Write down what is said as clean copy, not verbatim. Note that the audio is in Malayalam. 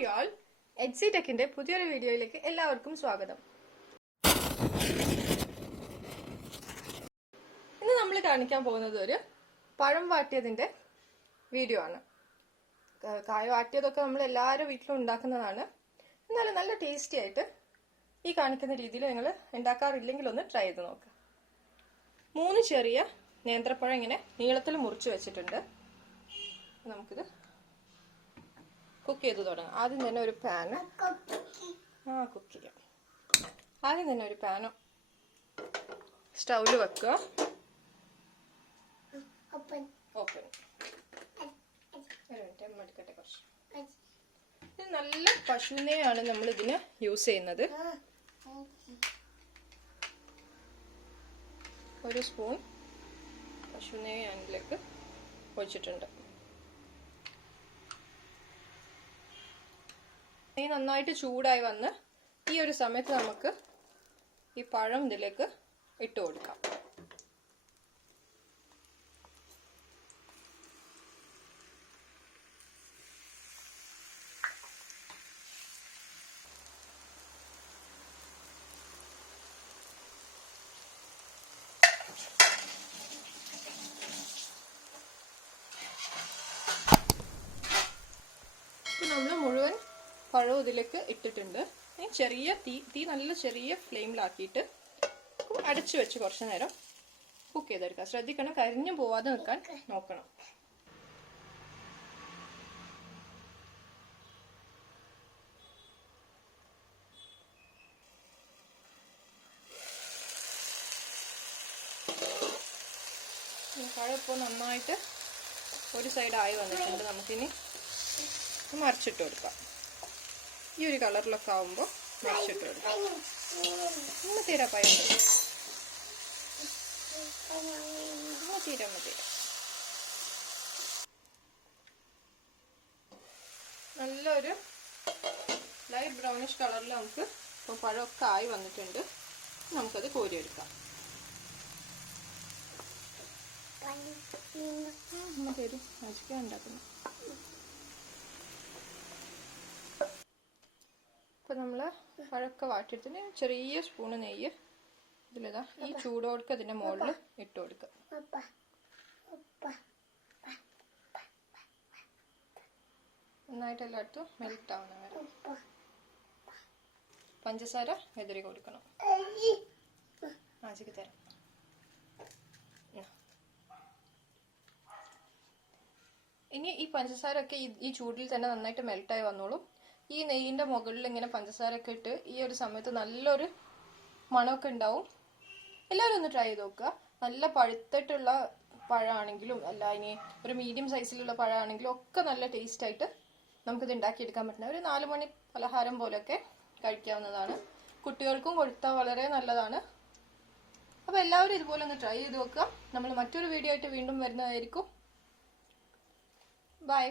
ഹായ് ഓൾ, എഡ്സിടെക്കിന്റെ പുതിയൊരു വീഡിയോയിലേക്ക് എല്ലാവർക്കും സ്വാഗതം. ഇന്ന് നമ്മൾ കാണിക്കാൻ പോകുന്നത് ഒരു പഴം വാട്ടിയതിന്റെ വീഡിയോ ആണ്. കായ വാട്ടിയതൊക്കെ നമ്മൾ എല്ലാവരും വീട്ടിലും ഉണ്ടാക്കുന്നതാണ്. എന്നാലും നല്ല ടേസ്റ്റി ആയിട്ട് ഈ കാണിക്കുന്ന രീതിയിൽ നിങ്ങൾ ഉണ്ടാക്കാറില്ലെങ്കിൽ ഒന്ന് ട്രൈ ചെയ്ത് നോക്കുക. 3 ചെറിയ നേന്ത്രപ്പഴം ഇങ്ങനെ നീളത്തിൽ മുറിച്ച് വെച്ചിട്ടുണ്ട്. നമുക്കിത് കുക്ക് ചെയ്ത് തുടങ്ങാം. ആദ്യം തന്നെ ഒരു പാന് കുക്ക് ചെയ്യാം. ആദ്യം തന്നെ ഒരു പാന് സ്റ്റൗവിൽ വെക്കുക. ഓപ്പൺ. എടുക്കട്ടെ കുറച്ച്. ഇത് നല്ല പശുവിനെയാണ് നമ്മൾ ഇതിന് യൂസ് ചെയ്യുന്നത്. 1 സ്പൂൺ പശുവിനെയ്യ് അതിലേക്ക് ഒഴിച്ചിട്ടുണ്ട്. നെയ്യ് നന്നായിട്ട് ചൂടായി വന്ന് ഈ ഒരു സമയത്ത് നമുക്ക് ഈ പഴം ഇതിലേക്ക് ഇട്ട് കൊടുക്കാം. നമ്മൾ മുഴുവൻ പഴവും ഇതിലേക്ക് ഇട്ടിട്ടുണ്ട്. ചെറിയ തീ നല്ല ചെറിയ ഫ്ലെയിമിലാക്കിയിട്ട് അടച്ചു വെച്ച് കുറച്ച് നേരം കുക്ക് ചെയ്തെടുക്കാം. ശ്രദ്ധിക്കണം, കരിഞ്ഞു പോവാതെ നിൽക്കാൻ നോക്കണം. പഴം ഇപ്പോൾ നന്നായിട്ട് ഒരു സൈഡായി വന്നിട്ടുണ്ട്. നമുക്കിനി മറിച്ചിട്ട് കൊടുക്കാം. ഈ ഒരു കളറിലൊക്കെ ആവുമ്പോൾ മറിച്ചിട്ട് കൊടുക്കാം. തീരാ പഴം തീരാ നല്ലൊരു ലൈറ്റ് ബ്രൗണിഷ് കളറിൽ നമുക്ക് ഇപ്പോൾ പഴമൊക്കെ ആയി വന്നിട്ടുണ്ട്. നമുക്കത് കോരിയെടുക്കാം. തരും ആഴ്ചയ്ക്ക് ഉണ്ടാക്കുന്നു. ഇപ്പൊ നമ്മള് പഴമൊക്കെ വാട്ടിയെടുത്തിന് ചെറിയ സ്പൂണ് നെയ്യ് ഇതിലിതാ ഈ ചൂടോടുക്ക് അതിന്റെ മുകളിൽ ഇട്ട് കൊടുക്കുക. നന്നായിട്ട് എല്ലായിടത്തും മെൽറ്റ് ആവുന്ന വരെ പഞ്ചസാര എതിരി കൊടുക്കണം. ആഴ്ചക്ക് തരാം. ഇനി ഈ പഞ്ചസാര ഒക്കെ ഈ ചൂടിൽ തന്നെ നന്നായിട്ട് മെൽറ്റായി വന്നോളും. ഈ നെയ്യിന്റെ മുകളിൽ ഇങ്ങനെ പഞ്ചസാര ഒക്കെ ഇട്ട് ഈ ഒരു സമയത്ത് നല്ലൊരു മണമൊക്കെ ഉണ്ടാവും. എല്ലാവരും ഒന്ന് ട്രൈ ചെയ്ത് നോക്കുക. നല്ല പഴുത്തിട്ടുള്ള പഴമാണെങ്കിലും അല്ല ഇനി ഒരു മീഡിയം സൈസിലുള്ള പഴമാണെങ്കിലും ഒക്കെ നല്ല ടേസ്റ്റ് ആയിട്ട് നമുക്കിത് ഉണ്ടാക്കിയെടുക്കാൻ പറ്റുന്ന ഒരു 4 മണി പലഹാരം പോലെയൊക്കെ കഴിക്കാവുന്നതാണ്. കുട്ടികൾക്കും കൊടുത്താൽ വളരെ നല്ലതാണ്. അപ്പോൾ എല്ലാവരും ഇതുപോലെ ഒന്ന് ട്രൈ ചെയ്ത് നോക്കുക. നമ്മൾ മറ്റൊരു വീഡിയോ ആയിട്ട് വീണ്ടും വരുന്നതായിരിക്കും. Bye.